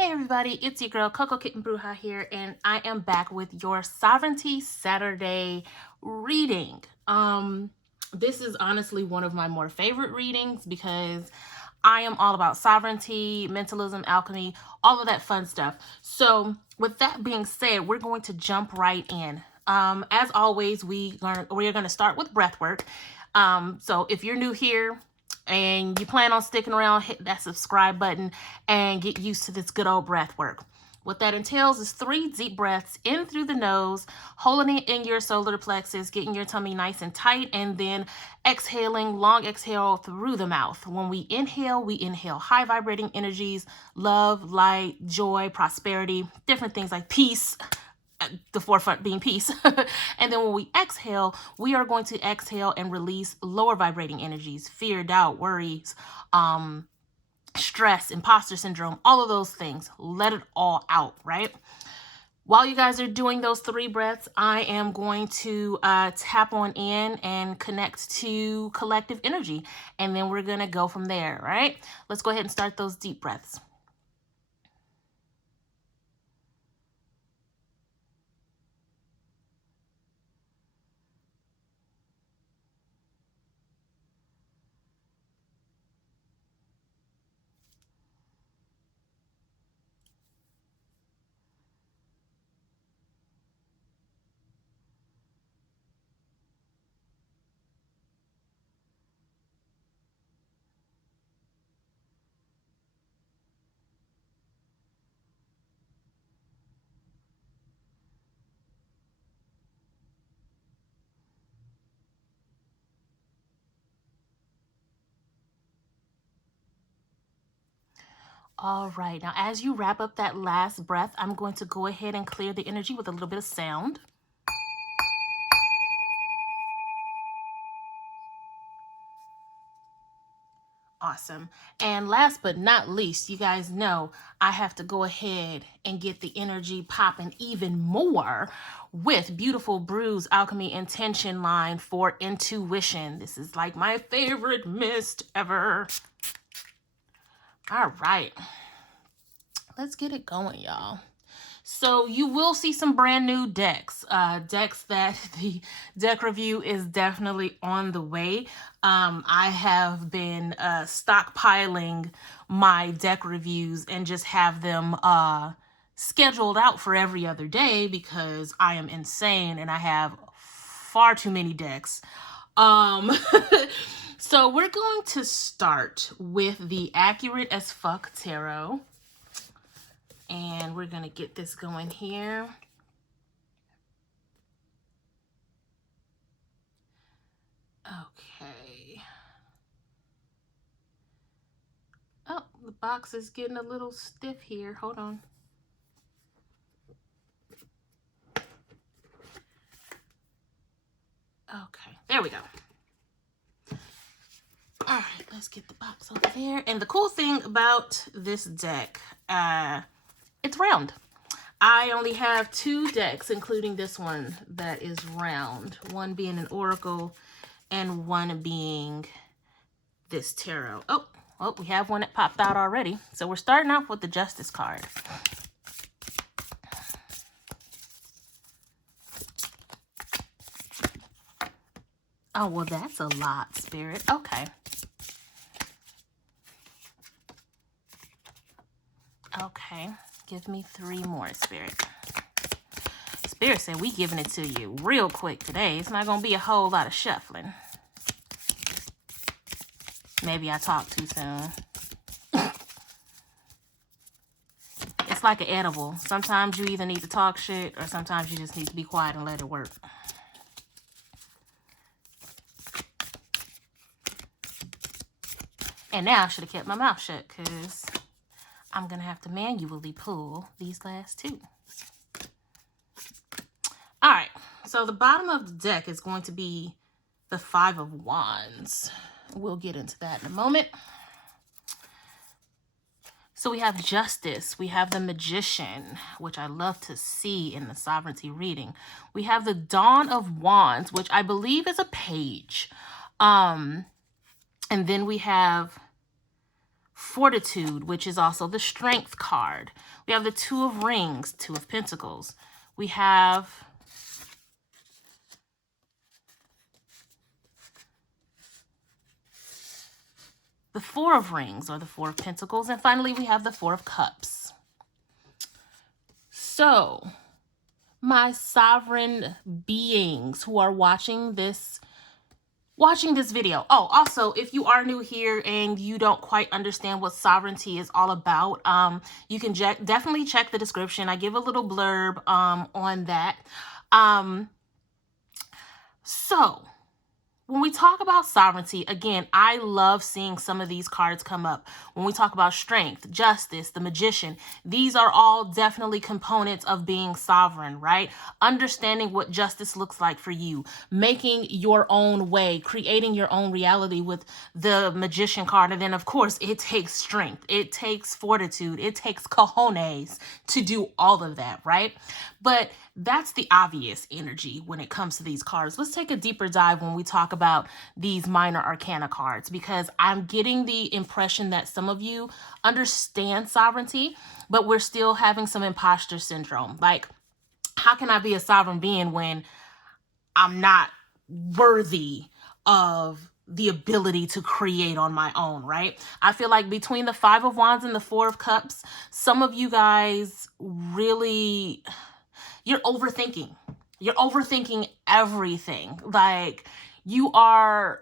Hey everybody, it's your girl Coco Kitten Bruja here, and I am back with your Sovereignty Saturday reading. This is honestly one of my more favorite readings because I am all about sovereignty, mentalism, alchemy, all of that fun stuff. So with that being said, we're going to jump right in. As always, we are going to start with breath work. So if you're new here, and you plan on sticking around, hit that subscribe button and get used to this good old breath work. What that entails is 3 deep breaths in through the nose, holding it in your solar plexus, getting your tummy nice and tight, and then exhaling, long exhale through the mouth. When we inhale high vibrating energies, love, light, joy, prosperity, different things like peace, the forefront being peace. And then when we exhale, we are going to exhale and release lower vibrating energies, fear, doubt, worries, stress, imposter syndrome, all of those things. Let it all out, right? While you guys are doing those 3 breaths, I am going to tap on in and connect to collective energy. And then we're going to go from there, right? Let's go ahead and start those deep breaths. All right, now as you wrap up that last breath, I'm going to go ahead and clear the energy with a little bit of sound. Awesome. And last but not least, you guys know I have to go ahead and get the energy popping even more with Beautiful Brews Alchemy Intention line for intuition. This is like my favorite mist ever. All right. Let's get it going, y'all. So you will see some brand new decks, decks that the deck review is definitely on the way. I have been stockpiling my deck reviews and just have them scheduled out for every other day because I am insane and I have far too many decks. So we're going to start with the Accurate as Fuck Tarot. And we're going to get this going here. Okay. Oh, the box is getting a little stiff here. Hold on. Okay, there we go. All right, let's get the box over there. And the cool thing about this deck, it's round. I only have 2 decks, including this one that is round. One being an oracle and one being this tarot. Oh, we have one that popped out already. So we're starting off with the Justice card. Oh, well, that's a lot, Spirit. Okay. Okay. Give me 3 more, Spirit. Spirit said we giving it to you real quick today. It's not going to be a whole lot of shuffling. Maybe I talked too soon. It's like an edible. Sometimes you either need to talk shit or sometimes you just need to be quiet and let it work. And now I should have kept my mouth shut because I'm going to have to manually pull these last 2. All right. So the bottom of the deck is going to be the 5 of Wands. We'll get into that in a moment. So we have Justice. We have the Magician, which I love to see in the Sovereignty reading. We have the Dawn of Wands, which I believe is a page. And then we have Fortitude, which is also the Strength card. We have the Two of Rings, Two of Pentacles. We have the Four of Rings, or the Four of Pentacles. And finally, we have the Four of Cups. So, my sovereign beings who are watching this video. Oh, also, if you are new here and you don't quite understand what sovereignty is all about, you can definitely check the description. I give a little blurb on that. So when we talk about sovereignty, again, I love seeing some of these cards come up. When we talk about strength, justice, the magician, these are all definitely components of being sovereign, right? Understanding what justice looks like for you, making your own way, creating your own reality with the magician card. And then, of course, it takes strength. It takes fortitude. It takes cojones to do all of that, right? But that's the obvious energy when it comes to these cards. Let's take a deeper dive when we talk about these minor arcana cards, because I'm getting the impression that some of you understand sovereignty, but we're still having some imposter syndrome. Like, how can I be a sovereign being when I'm not worthy of the ability to create on my own, right? I feel like between the Five of Wands and the Four of Cups, some of you guys really... you're overthinking. You're overthinking everything. Like, you are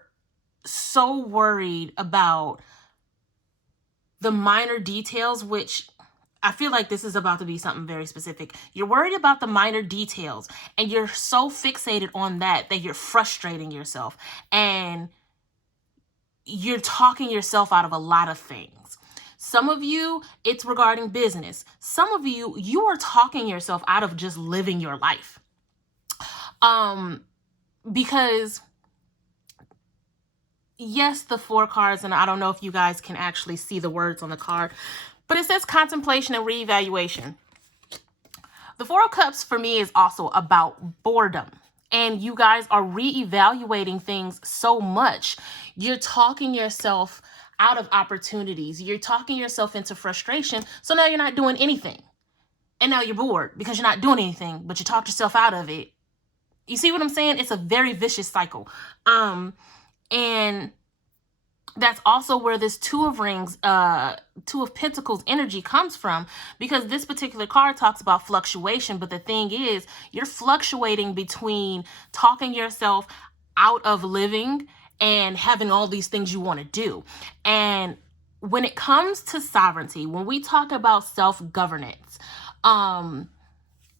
so worried about the minor details, which I feel like this is about to be something very specific. You're worried about the minor details, and you're so fixated on that you're frustrating yourself, and you're talking yourself out of a lot of things. Some of you, it's regarding business. Some of you, you are talking yourself out of just living your life. Because yes, the four cards, and I don't know if you guys can actually see the words on the card, but it says contemplation and reevaluation. The Four of Cups for me is also about boredom. And you guys are reevaluating things so much. You're talking yourself out of opportunities. You're talking yourself into frustration. So now you're not doing anything. And now you're bored because you're not doing anything, but you talked yourself out of it. You see what I'm saying? It's a very vicious cycle. And that's also where this Two of Rings, Two of Pentacles energy comes from, because this particular card talks about fluctuation. But the thing is, you're fluctuating between talking yourself out of living and having all these things you want to do. And when it comes to sovereignty, when we talk about self-governance,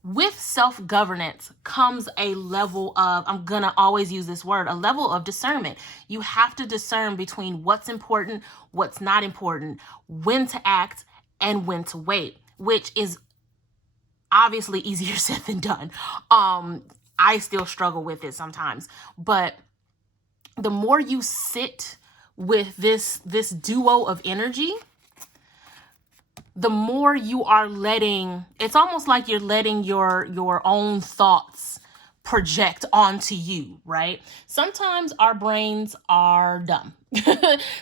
with self-governance comes a level of, I'm going to always use this word, a level of discernment. You have to discern between what's important, what's not important, when to act, and when to wait, which is obviously easier said than done. I still struggle with it sometimes, but the more you sit with this duo of energy, the more you are letting, it's almost like you're letting your own thoughts project onto you, right? Sometimes our brains are dumb.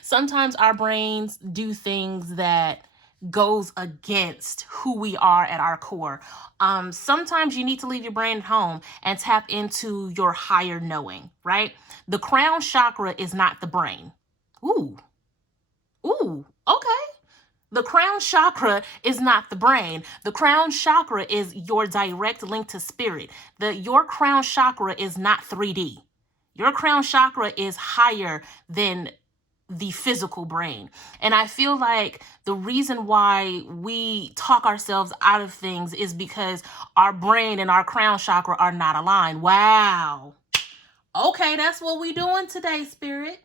Sometimes our brains do things that goes against who we are at our core. Sometimes you need to leave your brain at home and tap into your higher knowing, right? The crown chakra is not the brain. Ooh, okay. The crown chakra is not the brain. The crown chakra is your direct link to spirit. Your crown chakra is not 3D. Your crown chakra is higher than the physical brain. And I feel like the reason why we talk ourselves out of things is because our brain and our crown chakra are not aligned. Wow. Okay, that's what we doing today, Spirit.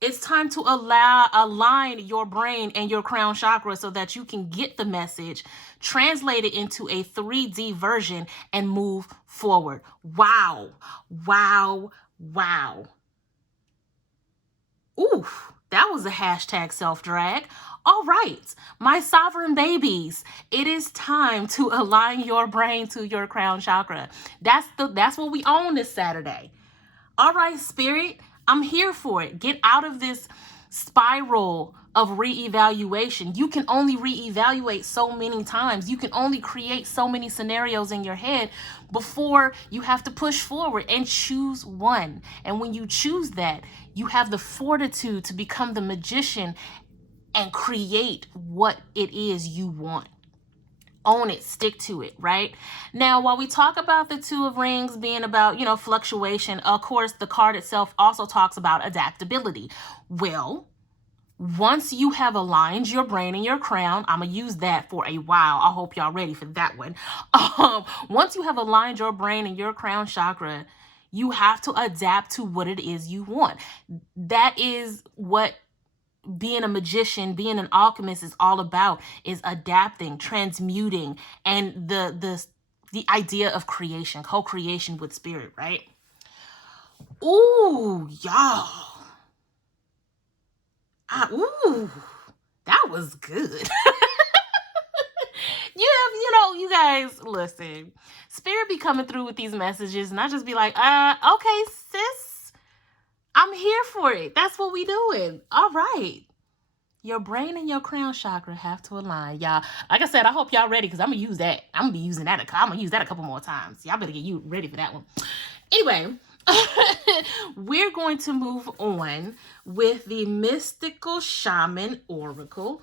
It's time to align your brain and your crown chakra so that you can get the message, translate it into a 3D version, and move forward. Wow. Wow. Wow. Oof, that was a hashtag self-drag. All right, my sovereign babies, it is time to align your brain to your crown chakra. That's what we own this Saturday. All right, Spirit, I'm here for it. Get out of this spiral of reevaluation. You can only reevaluate so many times. You can only create so many scenarios in your head before you have to push forward and choose one. And when you choose that, you have the fortitude to become the magician and create what it is you want. Own it, stick to it, right? Now, while we talk about the Two of Rings being about, fluctuation, of course, the card itself also talks about adaptability. Well, once you have aligned your brain and your crown, I'm going to use that for a while. I hope y'all ready for that one. Once you have aligned your brain and your crown chakra, you have to adapt to what it is you want. That is what being a magician, being an alchemist is all about, is adapting, transmuting, and the idea of creation, co-creation with spirit, right? Ooh, y'all. Ooh, that was good. You guys, listen. Spirit be coming through with these messages, and I just be like, okay, sis, I'm here for it. That's what we doing. All right. Your brain and your crown chakra have to align, y'all. Like I said, I hope y'all ready, because I'm going to use that. I'm going to be using that. I'm going to use that a couple more times. Y'all better get you ready for that one. Anyway, we're going to move on with the Mystical Shaman Oracle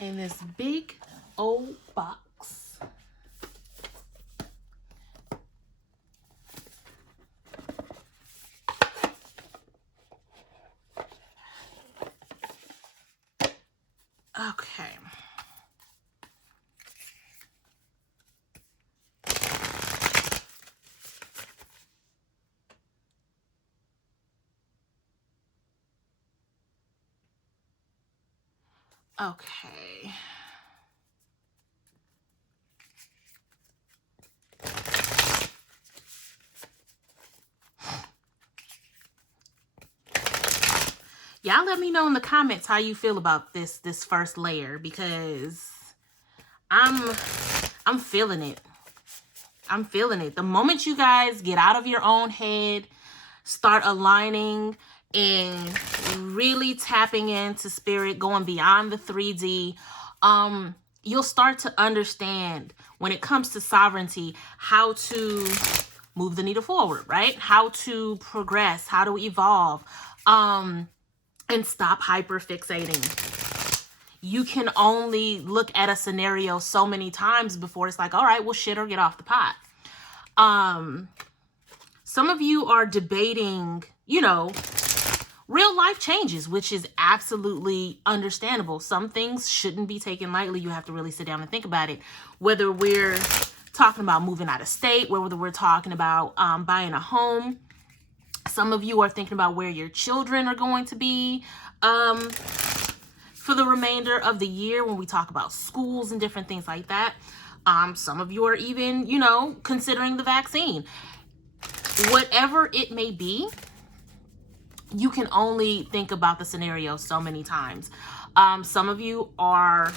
in this big old box. Okay. Okay. Y'all let me know in the comments how you feel about this first layer, because I'm feeling it. I'm feeling it. The moment you guys get out of your own head, start aligning and really tapping into spirit, going beyond the 3D, you'll start to understand, when it comes to sovereignty, how to move the needle forward, right? How to progress, how to evolve, and stop hyperfixating. You can only look at a scenario so many times before it's like, all right, well, shit or get off the pot. Some of you are debating, real life changes, which is absolutely understandable. Some things shouldn't be taken lightly. You have to really sit down and think about it. Whether we're talking about moving out of state, whether we're talking about buying a home. Some of you are thinking about where your children are going to be for the remainder of the year, when we talk about schools and different things like that. Some of you are even, considering the vaccine. Whatever it may be, you can only think about the scenario so many times. Some of you are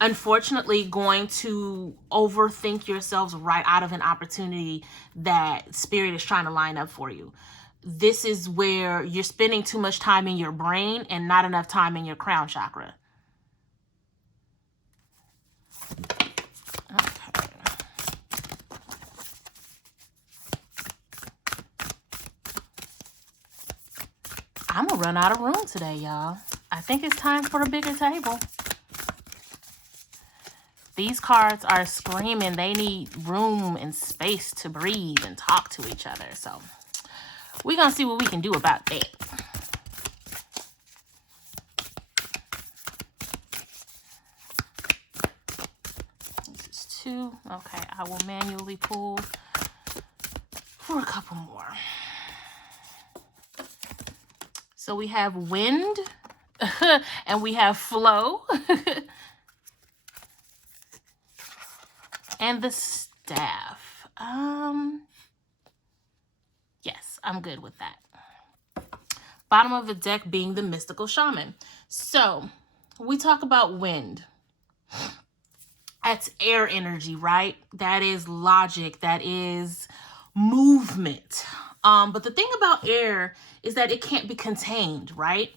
unfortunately going to overthink yourselves right out of an opportunity that spirit is trying to line up for you. This is where you're spending too much time in your brain and not enough time in your crown chakra. Okay. I'm gonna run out of room today, y'all. I think it's time for a bigger table. These cards are screaming they need room and space to breathe and talk to each other. So we're going to see what we can do about that. This is 2. Okay, I will manually pull for a couple more. So we have wind and we have flow. And the staff. Yes, I'm good with that. Bottom of the deck being the Mystical Shaman. So we talk about wind. That's air energy, right? That is logic. That is movement. But the thing about air is that it can't be contained, right?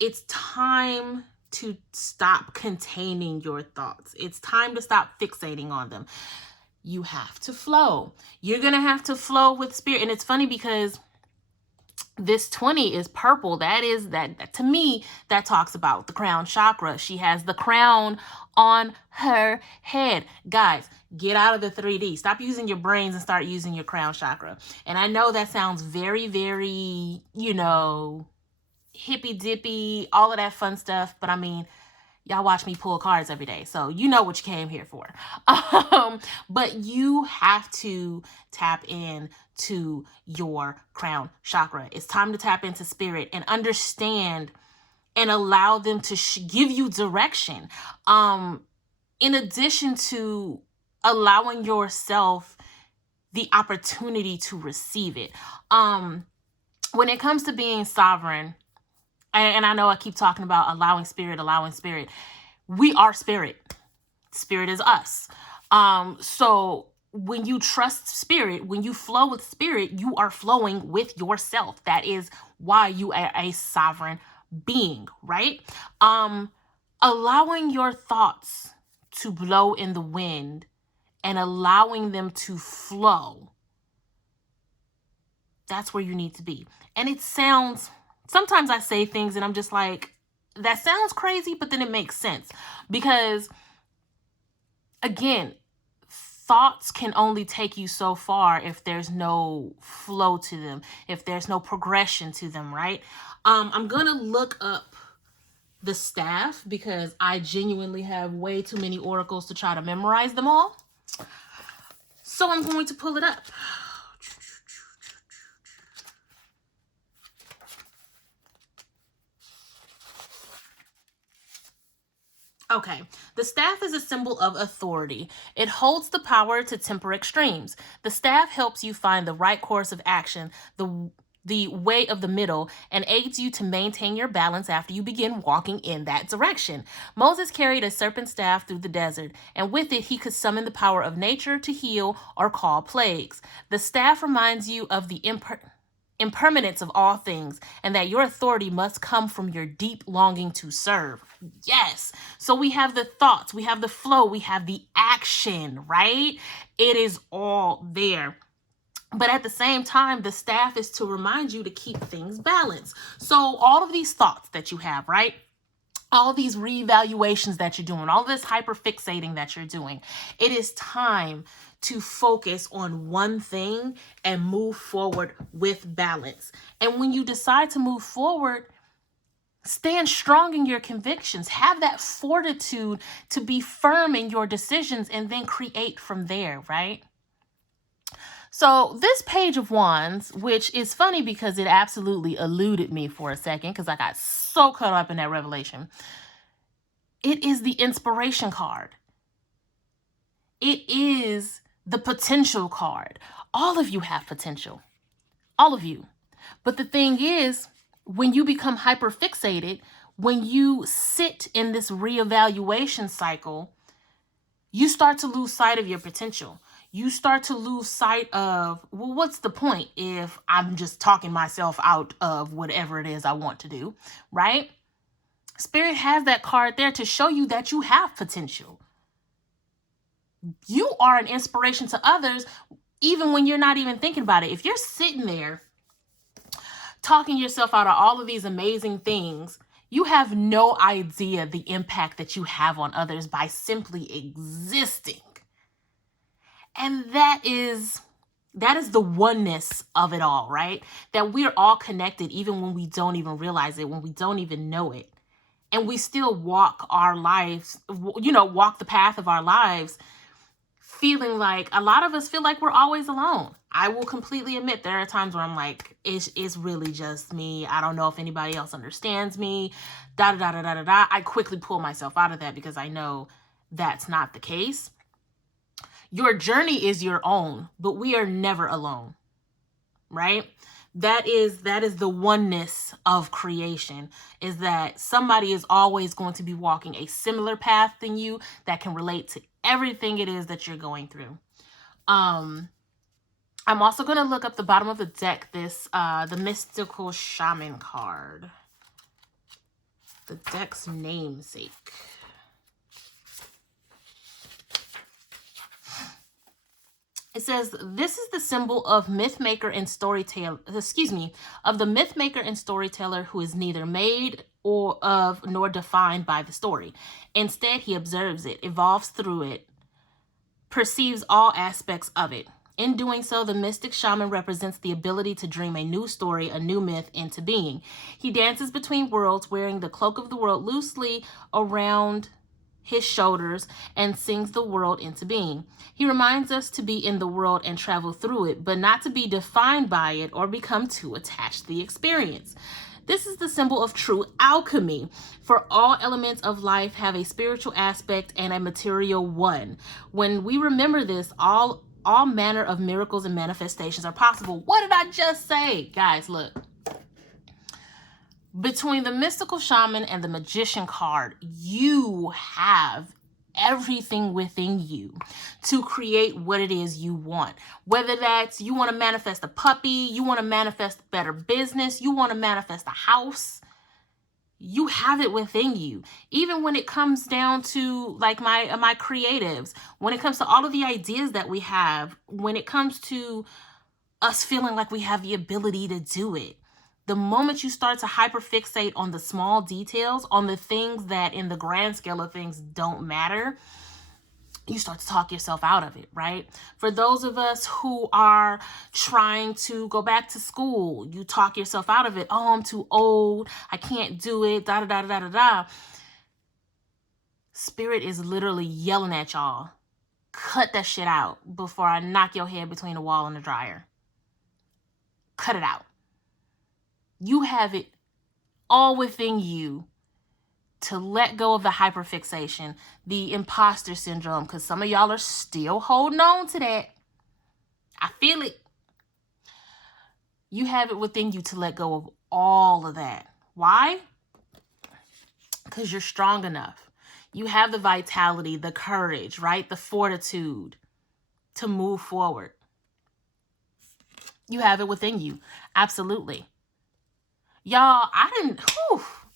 It's time to stop containing your thoughts. It's time to stop fixating on them. You have to flow. You're going to have to flow with spirit. And it's funny because this 20 is purple. That to me, that talks about the crown chakra. She has the crown on her head. Guys, get out of the 3D. Stop using your brains and start using your crown chakra. And I know that sounds very, very, hippy dippy, all of that fun stuff. But I mean, y'all watch me pull cards every day, so you know what you came here for. But you have to tap in to your crown chakra. It's time to tap into spirit and understand and allow them to give you direction. In addition to allowing yourself the opportunity to receive it. When it comes to being sovereign, and I know I keep talking about allowing spirit. We are spirit. Spirit is us. So when you trust spirit, when you flow with spirit, you are flowing with yourself. That is why you are a sovereign being, right? Allowing your thoughts to blow in the wind and allowing them to flow. That's where you need to be. And it sounds... Sometimes I say things and I'm just like, that sounds crazy, but then it makes sense. Because, again, thoughts can only take you so far if there's no flow to them, if there's no progression to them, right? I'm going to look up the staff because I genuinely have way too many oracles to try to memorize them all. So I'm going to pull it up. Okay, the staff is a symbol of authority. It holds the power to temper extremes. The staff helps you find the right course of action, the way of the middle, and aids you to maintain your balance after you begin walking in that direction. Moses carried a serpent staff through the desert, and with it he could summon the power of nature to heal or call plagues. The staff reminds you of the impermanence of all things, and that your authority must come from your deep longing to serve. Yes. So we have the thoughts, we have the flow, we have the action, right? It is all there. But at the same time, the staff is to remind you to keep things balanced. So all of these thoughts that you have, right? All these reevaluations that you're doing, all this hyperfixating that you're doing, it is time to focus on one thing and move forward with balance. And when you decide to move forward, stand strong in your convictions. Have that fortitude to be firm in your decisions and then create from there, right? So this Page of Wands, which is funny because it absolutely eluded me for a second because I got so caught up in that revelation. It is the inspiration card. It is the potential card. All of you have potential. All of you. But the thing is, when you become hyperfixated, when you sit in this reevaluation cycle, you start to lose sight of your potential. You start to lose sight of, well, what's the point if I'm just talking myself out of whatever it is I want to do, right? Spirit has that card there to show you that you have potential. You are an inspiration to others, even when you're not even thinking about it. If you're sitting there talking yourself out of all of these amazing things, you have no idea the impact that you have on others by simply existing. And that is the oneness of it all, right? That we're all connected even when we don't even realize it, when we don't even know it. And we still walk our lives, walk the path of our lives, feeling like, a lot of us feel like we're always alone. I will completely admit there are times where I'm like, it's really just me. I don't know if anybody else understands me. I quickly pull myself out of that because I know that's not the case. Your journey is your own, but we are never alone, right? That is the oneness of creation, is that somebody is always going to be walking a similar path than you that can relate to everything it is that you're going through. I'm also going to look up the bottom of the deck, the Mystical Shaman card. The deck's namesake. It says, this is the symbol of myth maker and storyteller, of the myth maker and storyteller who is neither made or of nor defined by the story. Instead, he observes it, evolves through it, perceives all aspects of it. In doing so, the mystic shaman represents the ability to dream a new story, a new myth into being. He dances between worlds, wearing the cloak of the world loosely around his shoulders, and sings the world into being. He reminds us to be in the world and travel through it, but not to be defined by it or become too attached to the experience. This is the symbol of true alchemy, for all elements of life have a spiritual aspect and a material one. When we remember this, all manner of miracles and manifestations are possible. What did I just say? Guys, look. Between the Mystical Shaman and the Magician card, you have everything within you to create what it is you want. Whether that's you want to manifest a puppy, you want to manifest better business, you want to manifest a house, you have it within you. Even when it comes down to like my creatives, when it comes to all of the ideas that we have, when it comes to us feeling like we have the ability to do it. The moment you start to hyperfixate on the small details, on the things that in the grand scale of things don't matter, you start to talk yourself out of it, right? For those of us who are trying to go back to school, you talk yourself out of it. Oh, I'm too old. I can't do it. Da, da, da, da, da, da. Spirit is literally yelling at y'all. Cut that shit out before I knock your head between the wall and the dryer. Cut it out. You have it all within you to let go of the hyperfixation, the imposter syndrome, because some of y'all are still holding on to that. I feel it. You have it within you to let go of all of that. Why? Because you're strong enough. You have the vitality, the courage, right? The fortitude to move forward. You have it within you. Absolutely. Y'all,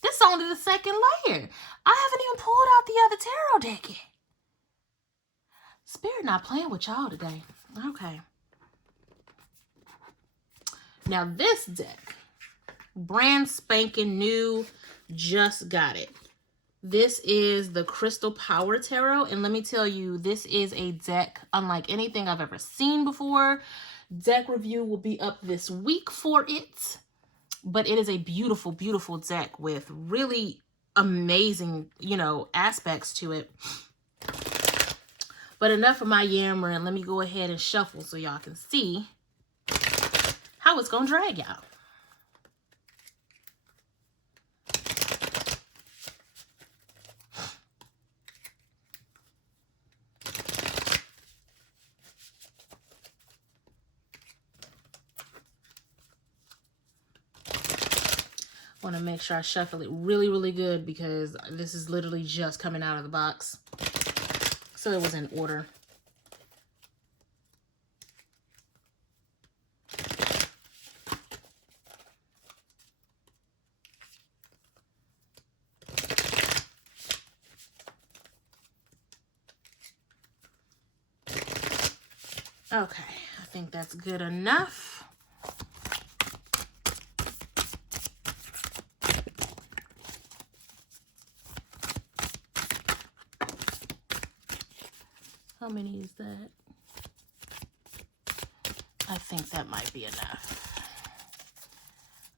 this is only the second layer. I haven't even pulled out the other tarot deck yet. Spirit not playing with y'all today. Okay. Now this deck, brand spanking new, just got it. This is the Crystal Power Tarot. And let me tell you, this is a deck unlike anything I've ever seen before. Deck review will be up this week for it. But it is a beautiful, beautiful deck with really amazing, aspects to it. But enough of my yammering. Let me go ahead and shuffle so y'all can see how it's going to drag y'all. Want to make sure I shuffle it really, really good because this is literally just coming out of the box. So it was in order. Okay, I think that's good enough. How many is that? I think that might be enough.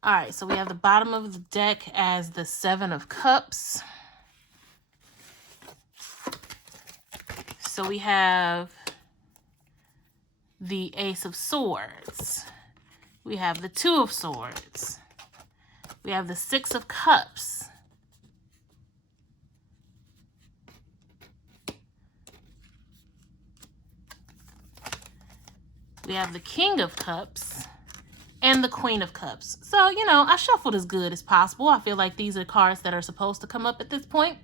All right, so we have the bottom of the deck as the Seven of Cups. So we have the Ace of Swords. We have the Two of Swords. We have the Six of Cups. We have the King of Cups and the Queen of Cups. So, I shuffled as good as possible. I feel like these are cards that are supposed to come up at this point.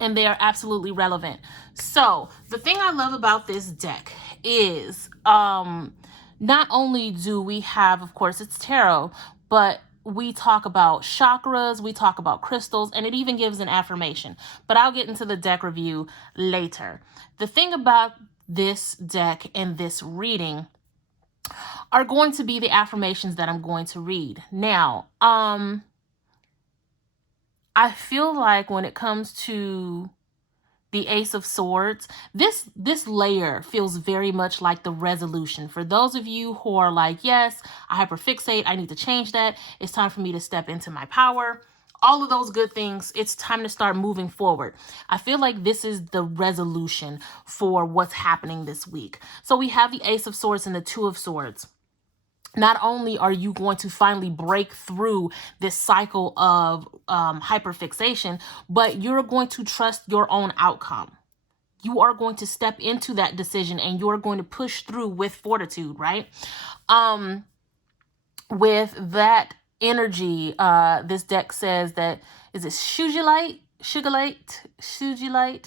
And they are absolutely relevant. So, the thing I love about this deck is, not only do we have, of course, it's tarot, but we talk about chakras, we talk about crystals, and it even gives an affirmation. But I'll get into the deck review later. The thing about this deck and this reading are going to be the affirmations that I'm going to read. Now, I feel like when it comes to the Ace of Swords, this layer feels very much like the resolution. For those of you who are like, yes, I hyperfixate, I need to change that, it's time for me to step into my power, all of those good things, it's time to start moving forward. I feel like this is the resolution for what's happening this week. So we have the Ace of Swords and the Two of Swords. Not only are you going to finally break through this cycle of hyperfixation, but you're going to trust your own outcome. You are going to step into that decision and you're going to push through with fortitude, right? With that energy, this deck says that, is it Sugilite?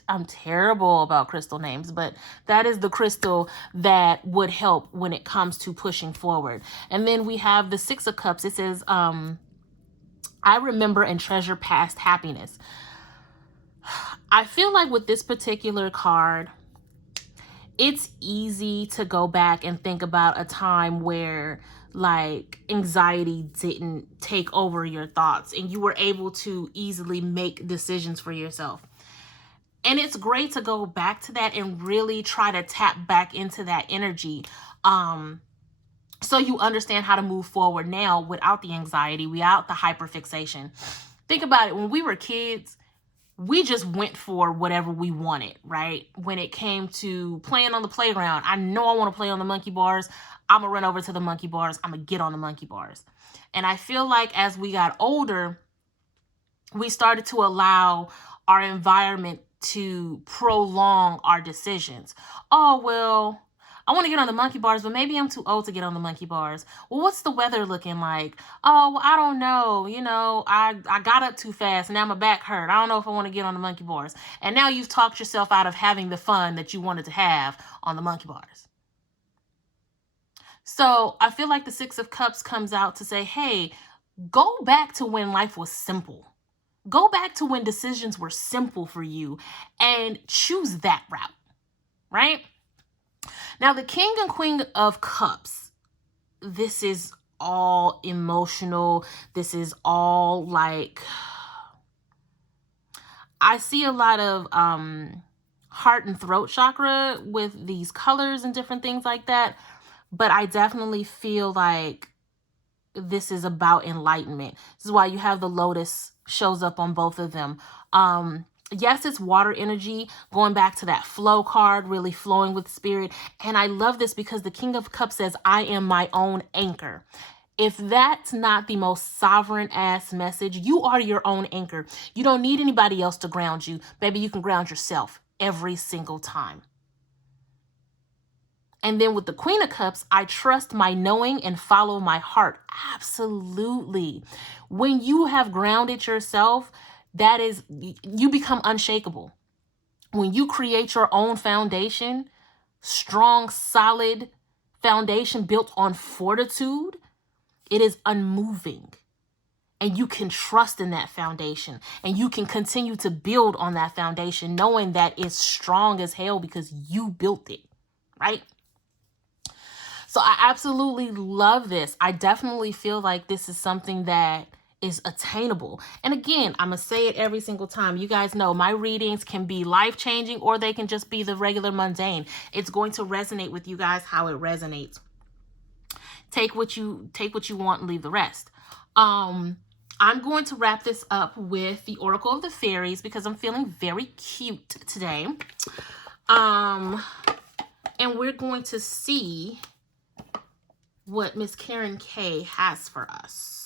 I'm terrible about crystal names, but that is the crystal that would help when it comes to pushing forward. And then we have the Six of Cups. It says, I remember and treasure past happiness. I feel like with this particular card, it's easy to go back and think about a time where like anxiety didn't take over your thoughts and you were able to easily make decisions for yourself. And it's great to go back to that and really try to tap back into that energy. So you understand how to move forward now without the anxiety, without the hyperfixation. Think about it. When we were kids, we just went for whatever we wanted, right? When it came to playing on the playground, I know I want to play on the monkey bars. I'm going to run over to the monkey bars. I'm going to get on the monkey bars. And I feel like as we got older, we started to allow our environment to prolong our decisions. Oh, well, I want to get on the monkey bars, but maybe I'm too old to get on the monkey bars. Well, what's the weather looking like? Oh, well, I don't know. You know, I got up too fast. Now my back hurt. I don't know if I want to get on the monkey bars. And now you've talked yourself out of having the fun that you wanted to have on the monkey bars. So I feel like the Six of Cups comes out to say, hey, go back to when life was simple. Go back to when decisions were simple for you and choose that route, right? Now, the King and Queen of Cups, this is all emotional. This is all like, I see a lot of heart and throat chakra with these colors and different things like that. But I definitely feel like this is about enlightenment. This is why you have the lotus shows up on both of them. Yes, it's water energy, going back to that flow card, really flowing with spirit. And I love this because the King of Cups says, I am my own anchor. If that's not the most sovereign ass message, you are your own anchor. You don't need anybody else to ground you. Baby, you can ground yourself every single time. And then with the Queen of Cups, I trust my knowing and follow my heart. Absolutely. When you have grounded yourself, that is, you become unshakable. When you create your own foundation, strong, solid foundation built on fortitude, it is unmoving. And you can trust in that foundation. And you can continue to build on that foundation, knowing that it's strong as hell because you built it, right? So I absolutely love this. I definitely feel like this is something that is attainable. And again, I'm going to say it every single time. You guys know my readings can be life-changing or they can just be the regular mundane. It's going to resonate with you guys how it resonates. Take what you want and leave the rest. I'm going to wrap this up with the Oracle of the Fairies because I'm feeling very cute today. And we're going to see what Miss Karen K has for us.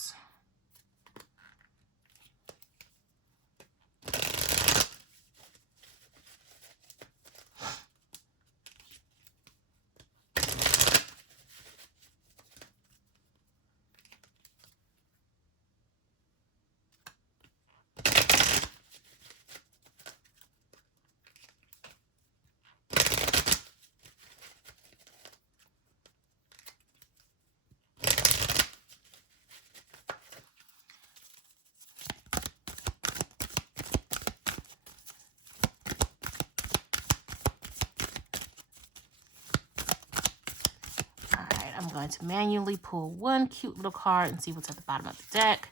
going to manually pull one cute little card and see what's at the bottom of the deck.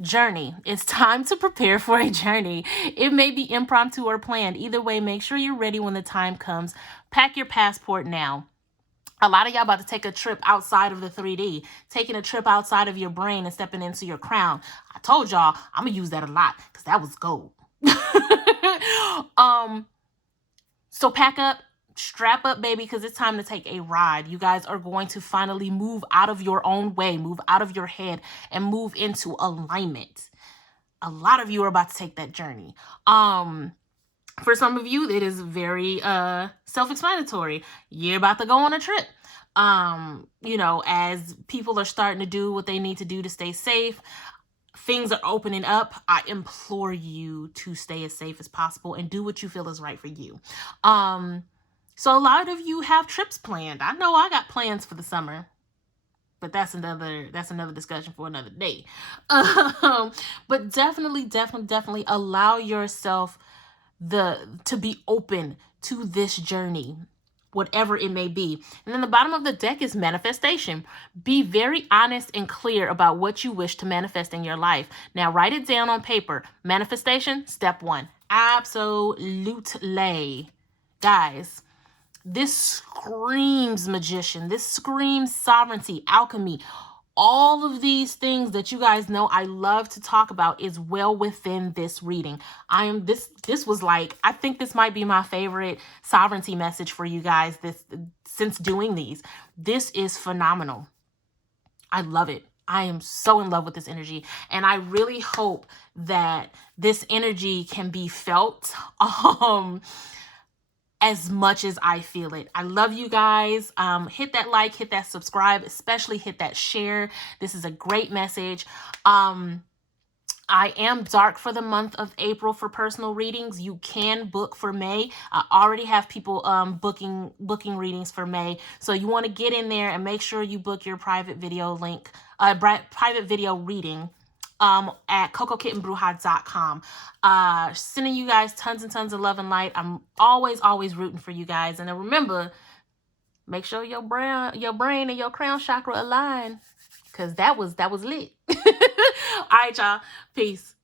Journey. It's time to prepare for a journey. It may be impromptu or planned. Either way, make sure you're ready when the time comes. Pack your passport now. A lot of y'all about to take a trip outside of the 3D, taking a trip outside of your brain and stepping into your crown. I told y'all I'm gonna use that a lot because that was gold. So pack up, strap up, baby, because it's time to take a ride. You guys are going to finally move out of your own way, move out of your head, and move into alignment. A lot of you are about to take that journey. For some of you, it is very self-explanatory. You're about to go on a trip. You know, as people are starting to do what they need to do to stay safe, things are opening up. I implore you to stay as safe as possible and do what you feel is right for you. So a lot of you have trips planned. I know I got plans for the summer, but that's another discussion for another day. But definitely allow yourself to be open to this journey, whatever it may be. And then the bottom of the deck is manifestation. Be very honest and clear about what you wish to manifest in your life. Now write it down on paper. Manifestation, step 1. Absolutely. Guys, this screams magician. This screams sovereignty, alchemy. All of these things that you guys know I love to talk about is well within this reading. This was like, I think this might be my favorite sovereignty message for you guys since doing these. This is phenomenal. I love it. I am so in love with this energy, and I really hope that this energy can be felt as much as I feel it. I love you guys. Hit that like, hit that subscribe, especially hit that share. This is a great message. I am dark for the month of April for personal readings. You can book for May. I already have people booking readings for May. So you want to get in there and make sure you book your private video link, private video reading at cocokittenbruja.com. Sending you guys tons and tons of love and light. I'm always rooting for you guys. And then remember, make sure your brain and your crown chakra align, because that was lit. All right, y'all. Peace.